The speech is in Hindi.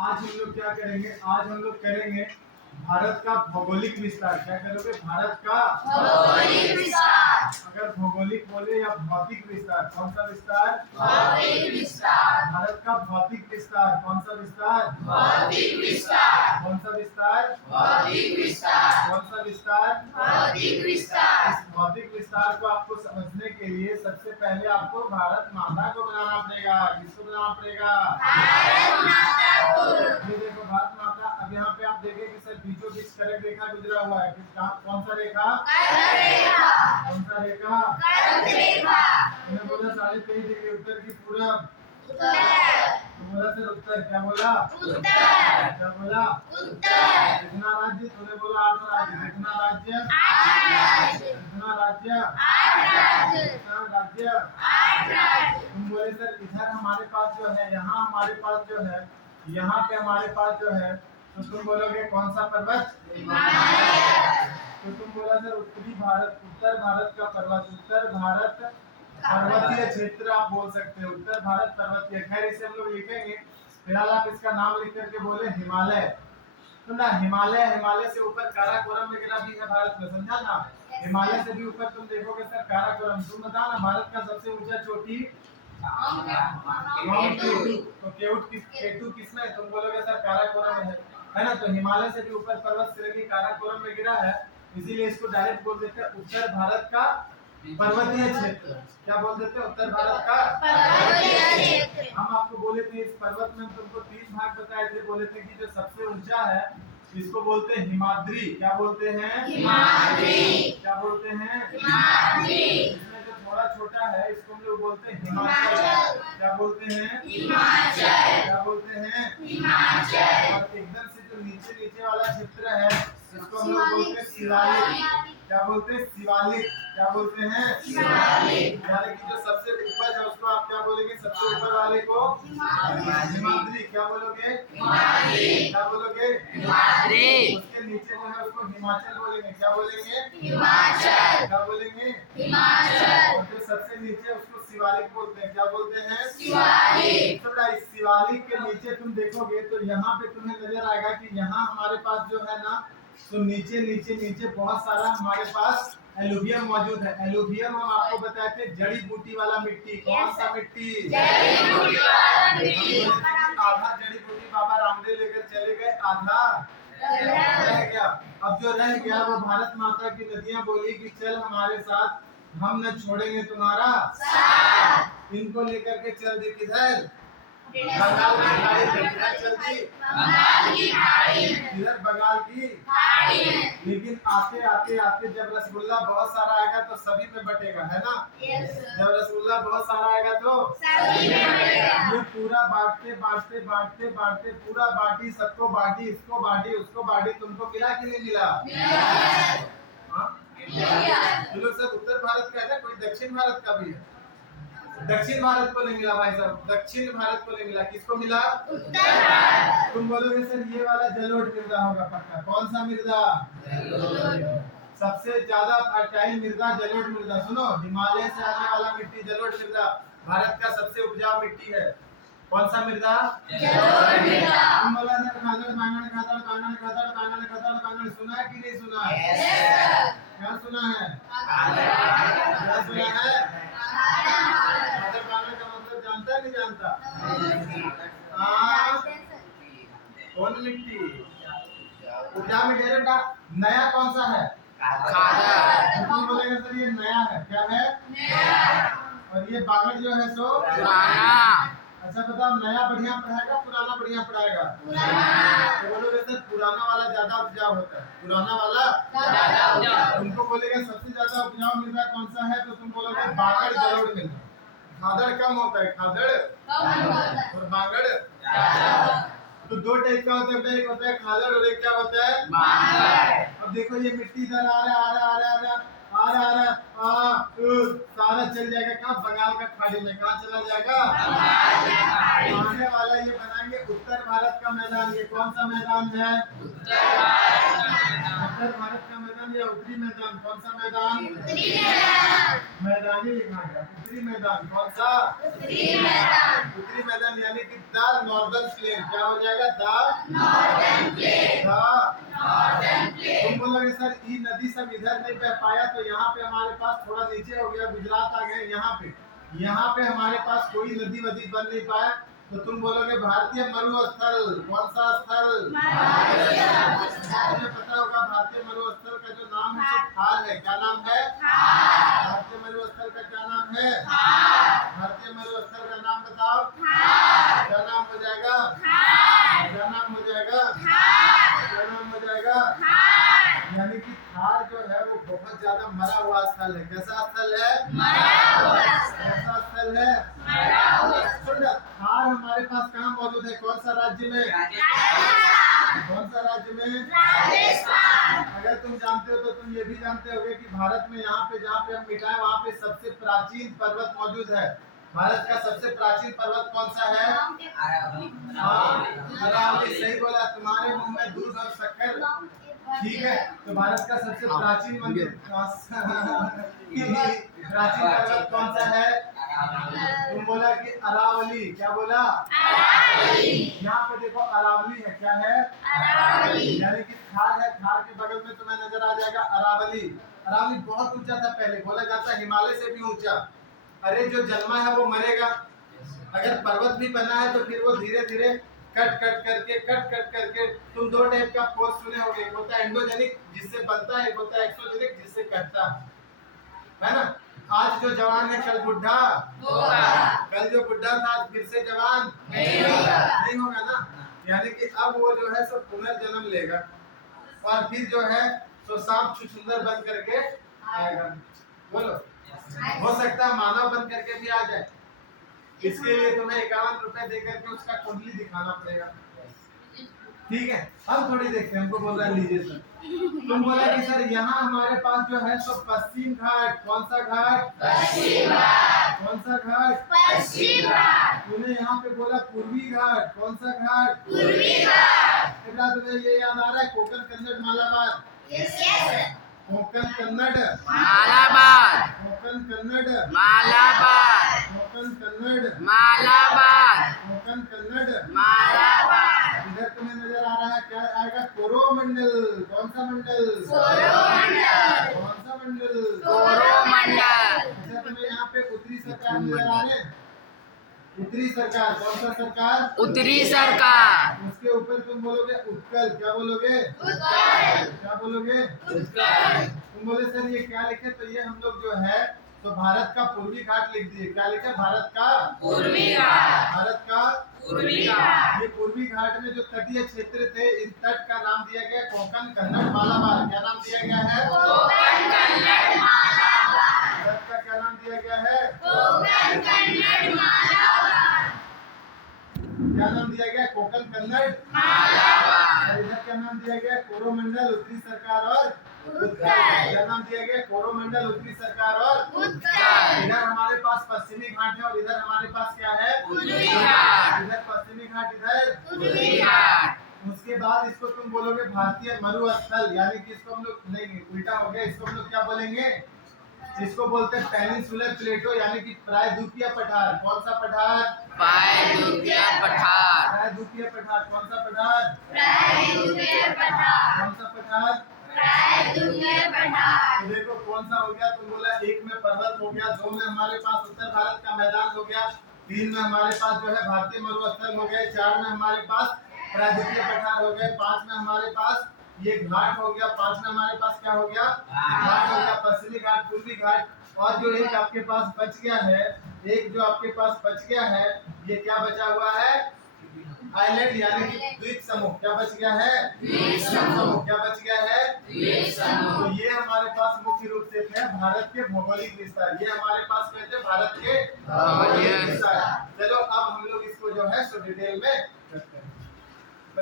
आज हम लोग क्या करेंगे? आज हम लोग करेंगे भारत का भौगोलिक विस्तार। क्या करोगे? भारत का भौगोलिक विस्तार। अगर भौगोलिक बोले या भौतिक विस्तार, कौन सा विस्तार? भौतिक विस्तार। भारत का भौतिक विस्तार। कौन सा विस्तार? भौतिक विस्तार। कौन सा विस्तार? भौतिक विस्तार। कौन सा विस्तार? भौतिक विस्तार। इस भौतिक विस्तार को आपको समझने के लिए सबसे पहले आपको भारत माता को बनाना पड़ेगा। किसको बनाना पड़ेगा? भारत माता को। ये देखो भारत माता। अब यहाँ पे आप देखें कि सर बीचों बीच कर्क रेखा गुजरा हुआ है। कौन सा रेखा? कर्क रेखा। कौन सा रेखा? कर्क रेखा। मैंने बोला 23.5 डिग्री उत्तर की पूरब। उत्तर। तो बोला सर उत्तर। क्या बोला? उत्तर। क्या बोला? उत्तर। कितना राज्य? तूने बोला 8 राज्य। कितना राज्य? 8 राज्य। कितना राज्य? 8 राज्य। कितना राज्य? 8 राज्य। तुम बोले सर इधर हमारे पास जो है, यहाँ हमारे पास जो है, यहाँ पे हमारे पास जो है, तो तुम बोलोगे कौन सा पर्वत? हिमालय। तो तुम बोला सर उत्तरी भारत, उत्तर भारत का पर्वत, उत्तर भारत पर्वतीय क्षेत्र आप बोल सकते हो। उत्तर भारत पर्वतीय। खैर इसे हम लोग लिखेंगे। फिलहाल आप इसका नाम लिख करके बोले हिमालय। तो ना हिमालय, हिमालय से ऊपर काराकोरम वगैरह भी है भारत में, समझा ना? हिमालय से भी ऊपर तुम देखोगे सर काराकोरम। तुम बताओ ना भारत का सबसे ऊंचा चोटी? माउंट केटू। तो केटू किसमें? तुम बोलोगे सर काराकोरम में है ना? तो हिमालय से भी ऊपर पर्वत श्रेणी काराकोरम में गिरा है, इसीलिए इसको डायरेक्ट बोल देते हैं उत्तर भारत का पर्वतीय क्षेत्र। क्या बोल देते हैं? उत्तर भारत का पर्वतीय क्षेत्र। हम आपको बोले थे इस पर्वत में, हम तुमको 3 भाग बताए थे। बोले थे कि जो सबसे ऊंचा है इसको बोलते हैं हिमाद्री। क्या बोलते हैं? हिमाद्री। क्या बोलते हैं? हिमाद्री। इसमें जो थोड़ा छोटा है इसको हम लोग बोलते हैं हिमाचल। क्या बोलते हैं? हिमाचल। क्या बोलते हैं? हिमाचल। और एकदम से जो नीचे नीचे वाला क्षेत्र है इसको हम लोग बोलते हैं शिवालिक। क्या बोलते हैं? शिवालिक। क्या बोलते हैं? शिवालिक। यानी कि जो सबसे ऊपर है उसको आप क्या बोलेंगे? सबसे ऊपर वाले को हिमाद्री। क्या बोलोगे? हिमाद्री। क्या बोलोगे? हिमाद्री। उसके नीचे जो है उसको हिमाचल बोलेंगे। क्या बोलेंगे? हिमाचल। क्या बोलेंगे? हिमाचल। और जो सबसे नीचे उसको शिवालिक बोलते हैं। क्या बोलते हैं? शिवालिक। तो इस शिवालिक के नीचे तुम देखोगे तो यहाँ पे तुम्हें नजर आएगा कि यहाँ हमारे पास जो है ना, तो नीचे नीचे नीचे बहुत सारा हमारे पास एलुवियम मौजूद है। एलुवियम हम आपको बताए थे जड़ी बूटी वाला मिट्टी। कौन सा मिट्टी? जड़ी बूटी वाला मिट्टी। आधा जड़ी बूटी बाबा रामदेव लेकर चले गए, आधा रह गया। अब जो रह गया वो भारत माता की नदियां बोली कि चल हमारे साथ, हम न छोड़ेंगे तुम्हारा साथ। इनको लेकर के चल दी किधर? बंगाल की खाड़ी में। किधर चल दी? बंगाल की खाड़ी। इधर बंगाल की खाड़ी। लेकिन आते आते आते जब रसगुल्ला बहुत सारा आएगा तो सभी में बटेगा, है ना? जब रसगुल्ला बहुत सारा आएगा तो सभी में बटेगा। ये पूरा बांटते बांटते बांटते बांटते पूरा बांटी, सबको बांटी, इसको बांटी, उसको बांटी। तुमको मिला कि नहीं मिला? हाँ? तो लोग सब उत्तर भारत का है ना, कोई दक्षिण भारत का भी है। दक्षिण भारत को नहीं मिला भाई साहब, दक्षिण भारत को नहीं मिला। किसको मिला? उत्तर भारत। तुम बोलोगे सर ये वाला जलोढ़ मृदा होगा पक्का। कौन सा मृदा? सबसे ज्यादा फर्टाइल मृदा जलोढ़ मृदा। सुनो, हिमालय से आने वाला मिट्टी जलोढ़ मृदा भारत का सबसे उपजाऊ मिट्टी है। कौन सा मृदा? जलोढ़ मृदा। तुम बोला सर खादड़ बांगड़ खादड़ बांगड़ खादड़ बांगड़ खादड़ बांगड़ सुना है कि नहीं सुना है? क्या सुना है? क्या सुना है? खादड़ बांगड़ का मतलब जानता है नहीं जानता? कौन मिट्टी? उपजाऊ मिट्टी है बेटा। नया कौन सा है? खादड़। तुम बोलेंगे सर ये नया है। क्या है? और ये बांगड़ जो है सो पुराना। अच्छा बताओ, नया बढ़िया पढ़ाएगा पुराना बढ़िया पढ़ाएगा? तो बोलोगे सर पुराना वाला ज्यादा उपजाऊ होता है। पुराना वाला ज्यादा उपजाऊ। तुमको बोलेगा सबसे ज्यादा उपजाऊ मृदा कौन सा है, तो तुम बोलोगे बांगड़ जलोढ़ मृदा। खादड़ कम होता है, खादड़ और बांगड़ ज्यादा। तो दो टाइप का होता है, एक होता है खादड़ और एक क्या होता है? बांगड़। अब देखो ये मिट्टी इधर आ रहा है, आ रहा है, आ रहा है, आ रहा है, आ रहा है, सारा चल जाएगा कहाँ? बंगाल का खाड़ी में। कहाँ चला जाएगा? आने वाला ये बनाएंगे उत्तर भारत का मैदान। ये कौन सा मैदान है? उत्तर भारत का मैदान या उत्तरी मैदान? कौन सा मैदान? मैदानी लिखा गया। उत्तरी मैदान कौन सा? उत्तरी मैदान यानी कि द नॉर्दर्न प्लेन। क्या हो जाएगा? तुम बोलोगे सर ई नदी सब इधर नहीं बह पाया तो यहाँ पे हमारे पास थोड़ा नीचे हो गया, गुजरात आ गए। यहाँ पे हमारे पास कोई नदी वदी बन नहीं पाया तो तुम बोलोगे भारतीय मरुस्थल। कौन सा स्थल? मुझे पता होगा भारतीय मरुस्थल का जो नाम है वो थार है। क्या नाम है? भारतीय मरुस्थल का क्या नाम है? भारतीय मरुस्थल का नाम बताओ। क्या नाम हो जाएगा? क्या नाम हो जाएगा? क्या नाम हो जाएगा? यानी कि थार जो है वो बहुत ज्यादा मरा हुआ स्थल है। कैसा स्थल है? कैसा स्थल है? थार हमारे पास कहाँ मौजूद है? कौन सा राज्य में? कौन सा राज्य में? अगर तुम जानते हो तो तुम ये भी जानते होगे कि भारत में यहाँ पे जहाँ पे हम मिटाए वहाँ पे सबसे प्राचीन पर्वत मौजूद है। भारत का सबसे प्राचीन पर्वत कौन सा है? अरावली। सही बोला। तुम्हारे मुंह में दूध और शक्कर। ठीक है, तो भारत का सबसे प्राचीन मंदिर प्राचीन पर्वत कौन सा है? तुम बोला कि अरावली। क्या बोला? यहाँ पे देखो अरावली है। क्या है? यानी कि थार है। थार के बगल में तुम्हें नजर आ जाएगा अरावली। अरावली बहुत ऊंचा था पहले। बोला जाता है हिमालय से भी ऊंचा। अरे जो जन्मा है वो मरेगा। अगर पर्वत भी बना है तो फिर वो धीरे धीरे कट कट करके तुम दो टाइप का फोर्स सुने होंगे। एक होता है एंडोजेनिक जिससे बनता है, एक होता है एक्सोजेनिक जिससे कटता है ना। आज जो जवान है कल बुढ़ा होगा। कल जो बुढ़ा था आज फिर से जवान नहीं होगा ना। यानी कि अब वो जो है सब पुनर्जन्म लेगा और फिर जो है तो सांप छुछुंदर बन करके आएगा। बोलो, हो सकता है मानव बन करके भी आ जाए। इसके लिए तुम्हें 51 रुपए दे करके उसका कुंडली दिखाना पड़ेगा। ठीक है, हम थोड़ी देखते हैं। हमको बोल रहा है लीजिए सर। तुम बोला कि सर यहाँ हमारे पास जो है तो पश्चिम घाट। कौन सा घाट? कौन सा घाट? तूने यहाँ पे बोला पूर्वी घाट। कौन सा घाट? बेटा तुम्हें ये याद आ रहा है कोंकण कन्नड़ मालाबार? कोंकण कन्नड़ मालाबार। कोंकण कन्नड़ मालाबार। कोंकण कन्नड़ मालाबार। कोंकण कन्नड़ मालाबार। इधर तुम्हें नजर आ रहा है क्या आएगा? कोरोमंडल। कौन सा मंडल? कौन सा मंडल? कोरोमंडल। अच्छा तुम्हें यहाँ पे उत्तरी सरकार नजर आ रहे हैं? उत्तरी सरकार। कौन सा सरकार? उत्तरी सरकार। उसके ऊपर तुम बोलोगे उत्कल। क्या बोलोगे? क्या बोलोगे? तुम बोले सर ये क्या लिखे? तो ये हम लोग जो है तो भारत का पूर्वी घाट लिख दिए। क्या लिखा? भारत का पूर्वी घाट। भारत का पूर्वी घाट। ये पूर्वी घाट में जो तटीय क्षेत्र थे इन तट का नाम दिया गया कोंकण कन्नड़ मालाबार। क्या नाम दिया गया है? कोंकण कन्नड़ मालाबार। तट का क्या नाम दिया गया है? कोंकण कन्नड़ मालाबार। क्या नाम दिया गया? कोंकण कन्नड़ मालाबार। और इधर क्या नाम दिया गया? कोरोमंडल उत्तरी सरकार और उत्कल। क्या नाम दिया गया? कोरोमंडल उत्तरी सरकार और उत्कल। इधर हमारे पास पश्चिमी घाट है और इधर हमारे पास क्या है? पूर्वी घाट। इधर पश्चिमी घाट, इधर पूर्वी घाट। उसके बाद इसको तुम बोलोगे भारतीय मरुस्थल। यानी कि इसको हम लोग नहीं उल्टा हो गया। इसको हम लोग क्या बोलेंगे? इसको बोलते हैं पेनिनसुलर प्लेटो यानी कि प्रायद्वीपीय पठार। कौन सा पठार? प्रायद्वीपीय पठार। प्रायद्वीपीय पठार। कौन सा पठार? प्रायद्वीपीय पठार। कौन सा पठार? प्रायद्वीपीय पठार। तो देखो कौन सा हो गया? तुम बोला एक में पर्वत हो गया, दो में हमारे पास उत्तर भारत का मैदान हो गया, तीन में हमारे पास जो है भारतीय मरुस्थल हो गए, चार में हमारे पास प्रायद्वीपीय पठार हो गए, पांच में हमारे पास ये घाट हो गया, पांच में हमारे पास क्या हो गया? घाट हो गया, पश्चिमी घाट, पूर्वी घाट। और जो एक आपके पास बच गया है, एक जो आपके पास बच गया है, ये क्या बचा हुआ है? आइलैंड यानी कि द्वीप समूह। क्या बच गया है? द्वीप समूह। क्या बच गया है? द्वीप समूह। तो ये हमारे पास मुख्य रूप से थे भारत के भौगोलिक विस्तार। ये हमारे पास क्या थे? भारत के भौगोलिक विस्तार। चलो अब हम लोग इसको जो है सो डिटेल में